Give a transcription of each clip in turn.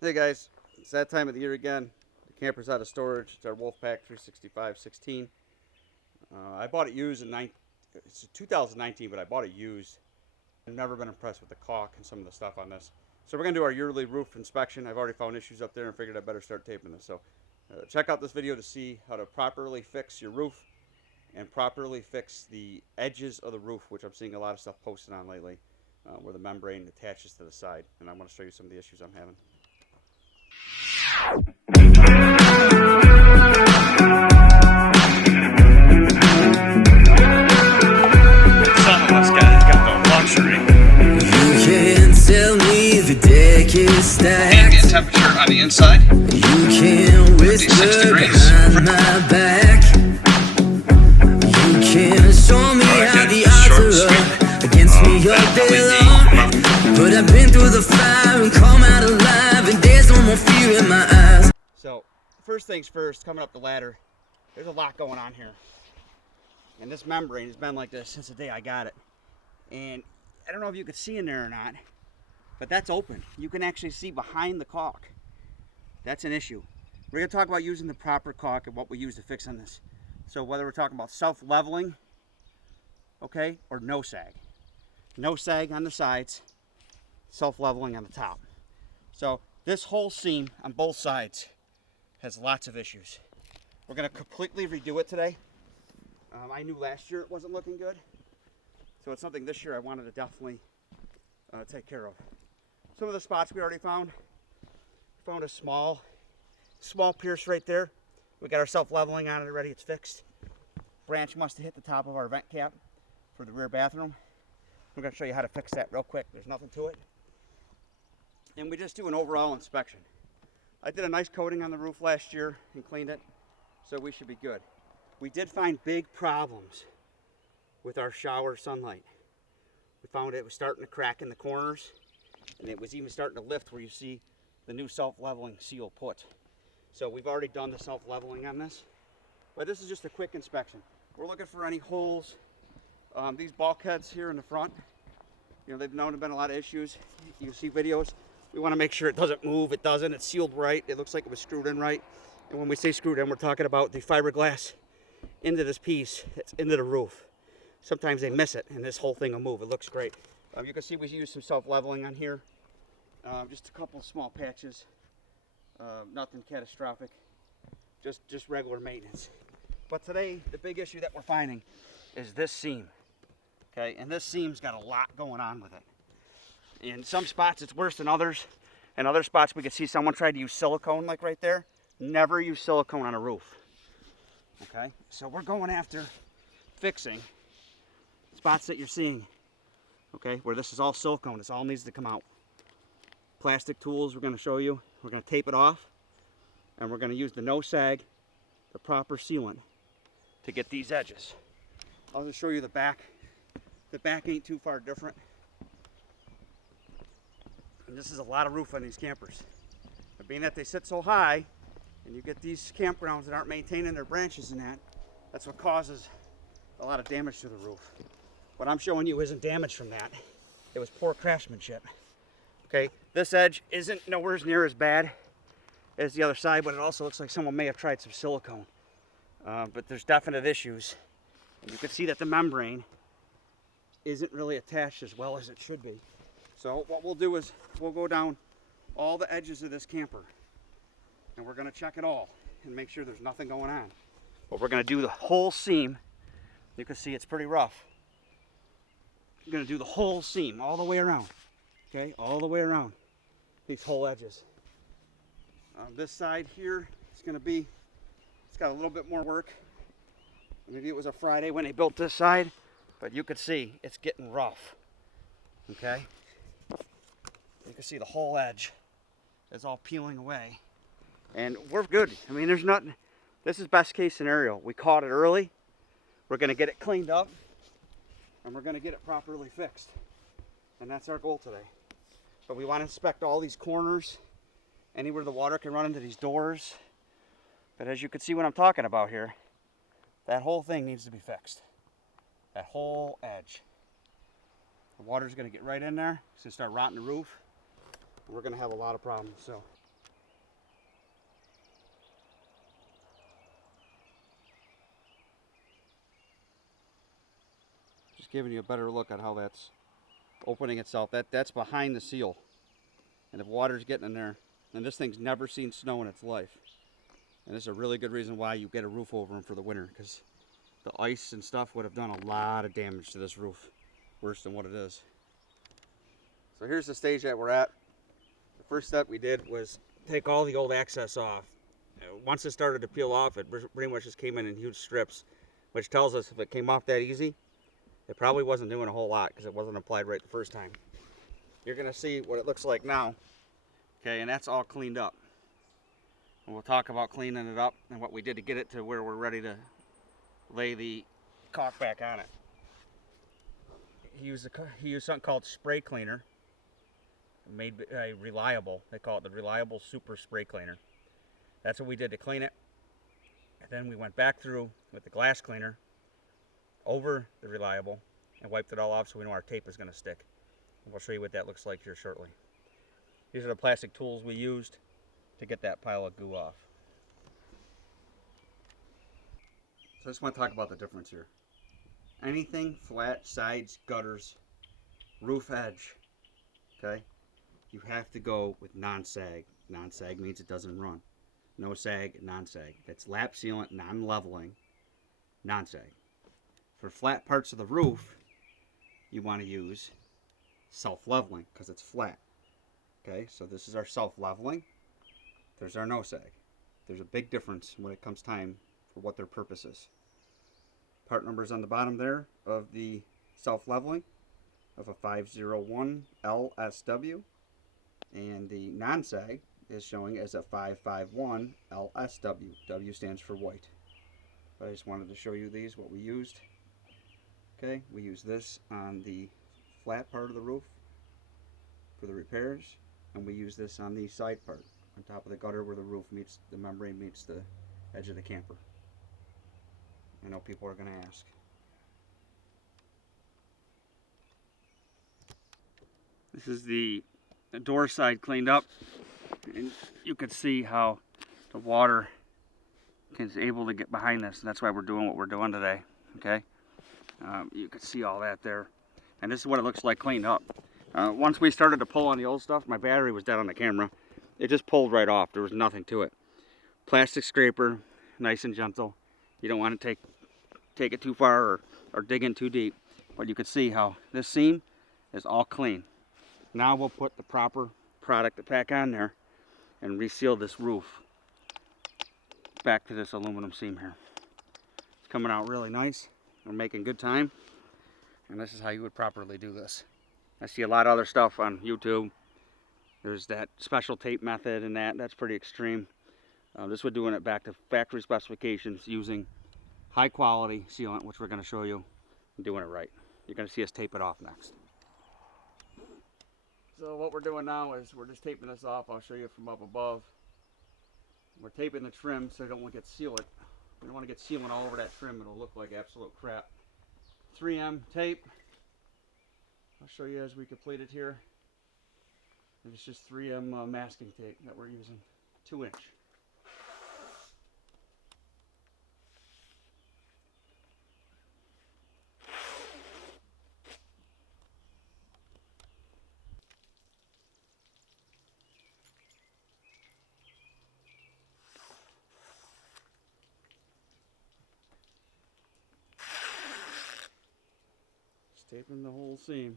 Hey guys, it's that time of the year again. The camper's out of storage. It's our Wolfpack 365/16. I bought it used it's 2019, but I bought it used. I've never been impressed with the caulk and some of the stuff on this. So we're gonna do our yearly roof inspection. I've already found issues up there and figured I better start taping this. So check out this video to see how to properly fix your roof and properly fix the edges of the roof, which I'm seeing a lot of stuff posted on lately, where the membrane attaches to the side. And I'm gonna show you some of the issues I'm having. Some of us got the luxury. You can't tell me the deck is stacked. Ambient temperature on the inside, You can't 56 whisper degrees. behind my back. You can't show me how Again, the short and odds are sweet. up against me all day long. But I've been through the fire and come out alive, and there's no more fear in my eyes. So, first things first, coming up the ladder, there's a lot going on here. And this membrane has been like this since the day I got it. And I don't know if you could see in there or not, but that's open. You can actually see behind the caulk. That's an issue. We're going to talk about using the proper caulk and what we use to fix on this. So whether we're talking about self-leveling, okay, or no sag. No sag on the sides, self-leveling on the top. So this whole seam on both sides has lots of issues. We're going to completely redo it today. I knew last year it wasn't looking good, so it's something this year I wanted to definitely take care of. Some of the spots we already found a small pierce right there. We got our self-leveling on it already. It's fixed. Branch must have hit the top of our vent cap for the rear bathroom. We're going to show you how to fix that real quick. There's nothing to it. And we just do an overall inspection. I did a nice coating on the roof last year and cleaned it, so we should be good. We did find big problems with our shower sunlight. We found it was starting to crack in the corners, and it was even starting to lift where you see the new self-leveling seal put. So we've already done the self-leveling on this, but this is just a quick inspection. We're looking for any holes. These bulkheads here in the front, you know, they've known to have been a lot of issues. You see videos. We want to make sure it doesn't move. It doesn't. It's sealed right. It looks like it was screwed in right. And when we say screwed in, we're talking about the fiberglass into this piece. It's into the roof. Sometimes they miss it, and this whole thing will move. It looks great. You can see we used some self-leveling on here. Just a couple of small patches. Nothing catastrophic. Just regular maintenance. But today, the big issue that we're finding is this seam. Okay, and this seam's got a lot going on with it. In some spots it's worse than others. In other spots we could see someone tried to use silicone, like right there. Never use silicone on a roof. Okay, so we're going after fixing spots that you're seeing, okay, where this is all silicone. This all needs to come out. Plastic tools we're going to show you. We're going to tape it off, and we're going to use the no sag, the proper sealant, to get these edges. I'll just show you the back. The back ain't too far different. And this is a lot of roof on these campers. But being that they sit so high, and you get these campgrounds that aren't maintaining their branches and that's what causes a lot of damage to the roof. What I'm showing you isn't damage from that. It was poor craftsmanship. Okay, this edge isn't nowhere near as bad as the other side, but it also looks like someone may have tried some silicone. But there's definite issues. And you can see that the membrane isn't really attached as well as it should be. So what we'll do is we'll go down all the edges of this camper, and we're going to check it all and make sure there's nothing going on. But we're going to do the whole seam. You can see it's pretty rough. We're going to do the whole seam all the way around. Okay, all the way around these whole edges. This side here is going to be, it's got a little bit more work. Maybe it was a Friday when they built this side, but you could see it's getting rough. Okay, you can see the whole edge is all peeling away, and we're good. I mean, there's nothing. This is best case scenario. We caught it early. We're going to get it cleaned up, and we're going to get it properly fixed, and that's our goal today. But we want to inspect all these corners, anywhere the water can run into these doors. But as you can see what I'm talking about here, that whole thing needs to be fixed. That whole edge. The water's going to get right in there. It's going to start rotting the roof. We're going to have a lot of problems. So Just giving you a better look at how that's opening itself. That's behind the seal. And if water's getting in there, and this thing's never seen snow in its life. And this is a really good reason why you get a roof over them for the winter, because the ice and stuff would have done a lot of damage to this roof. Worse than what it is. So here's the stage that we're at. The first step we did was take all the old access off. Once it started to peel off, it pretty much just came in huge strips, which tells us if it came off that easy, it probably wasn't doing a whole lot because it wasn't applied right the first time. You're gonna see what it looks like now. Okay, and that's all cleaned up. And we'll talk about cleaning it up and what we did to get it to where we're ready to lay the caulk back on it. He used something called spray cleaner, made reliable. They call it the Reliable Super Spray Cleaner. That's what we did to clean it. And then we went back through with the glass cleaner over the Reliable and wiped it all off so we know our tape is going to stick. And we'll show you what that looks like here shortly. These are the plastic tools we used to get that pile of goo off. So I just want to talk about the difference here. Anything flat, sides, gutters, roof edge, okay, you have to go with non-sag. Non-sag means it doesn't run. No sag, non-sag. That's lap sealant, non-leveling, non-sag. For flat parts of the roof, you want to use self-leveling because it's flat. Okay, so this is our self-leveling. There's our no-sag. There's a big difference when it comes time for what their purpose is. Part numbers on the bottom there of the self-leveling of a 501 LSW, and the non-sag is showing as a 551 LSW. W stands for white. But I just wanted to show you these, what we used. Okay, we use this on the flat part of the roof for the repairs, and we use this on the side part, on top of the gutter where the roof meets, the membrane meets the edge of the camper. I know people are going to ask. This is the door side cleaned up, and you can see how the water is able to get behind this, and that's why we're doing what we're doing today. Okay, you can see all that there, and this is what it looks like cleaned up. Once we started to pull on the old stuff, my battery was dead on the camera. It just pulled right off. There was nothing to it. Plastic scraper, nice and gentle. You don't want to take it too far or dig in too deep. But you can see how this seam is all clean. Now we'll put the proper product back on there and reseal this roof back to this aluminum seam here. It's coming out really nice. We're making good time. And this is how you would properly do this. I see a lot of other stuff on YouTube. There's that special tape method and that's pretty extreme. This we're doing it back to factory specifications using high quality sealant, which we're going to show you, and doing it right. You're going to see us tape it off next. So what we're doing now is we're just taping this off. I'll show you from up above. We're taping the trim so we don't want to get sealant. We don't want to get sealant all over that trim. It'll look like absolute crap. 3M tape. I'll show you as we complete it here. And it's just 3M masking tape that we're using, 2-inch. Taping the whole seam.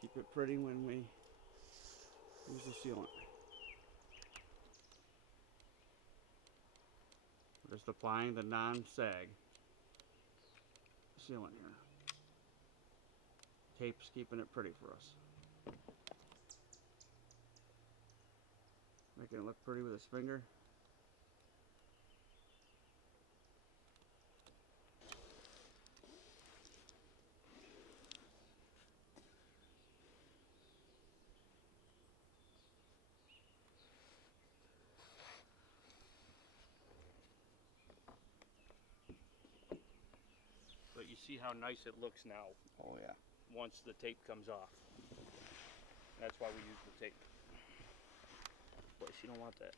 Keep it pretty when we use the sealant. We're just applying the non-sag sealant here. Tape's keeping it pretty for us. Making it look pretty with his finger. But you see how nice it looks now. Oh yeah. Once the tape comes off. That's why we use the tape. Boy, you don't want that.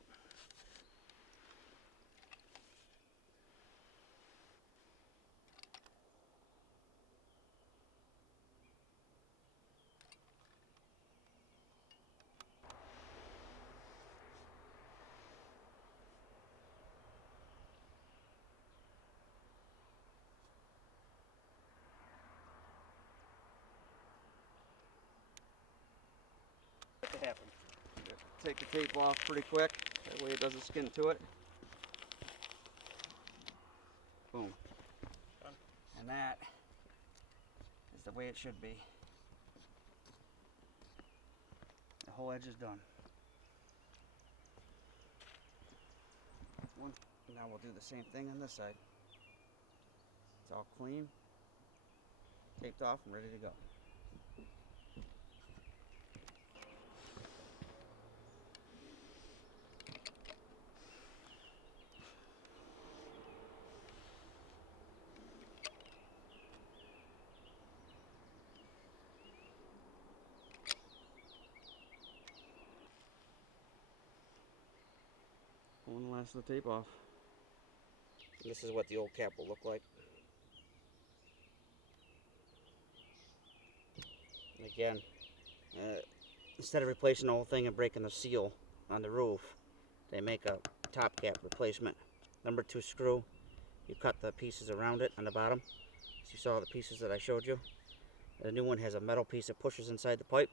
happened. Take the tape off pretty quick, that way it doesn't skin to it. Boom. Done. And that is the way it should be. The whole edge is done. Now we'll do the same thing on this side. It's all clean, taped off, and ready to go. One last of the tape off. And this is what the old cap will look like. And again, instead of replacing the whole thing and breaking the seal on the roof, they make a top cap replacement. Number 2 screw, you cut the pieces around it on the bottom. So you saw the pieces that I showed you. The new one has a metal piece that pushes inside the pipe.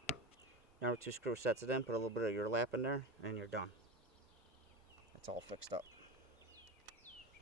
Number 2 screw sets it in, put a little bit of your lap in there, and you're done. It's all fixed up.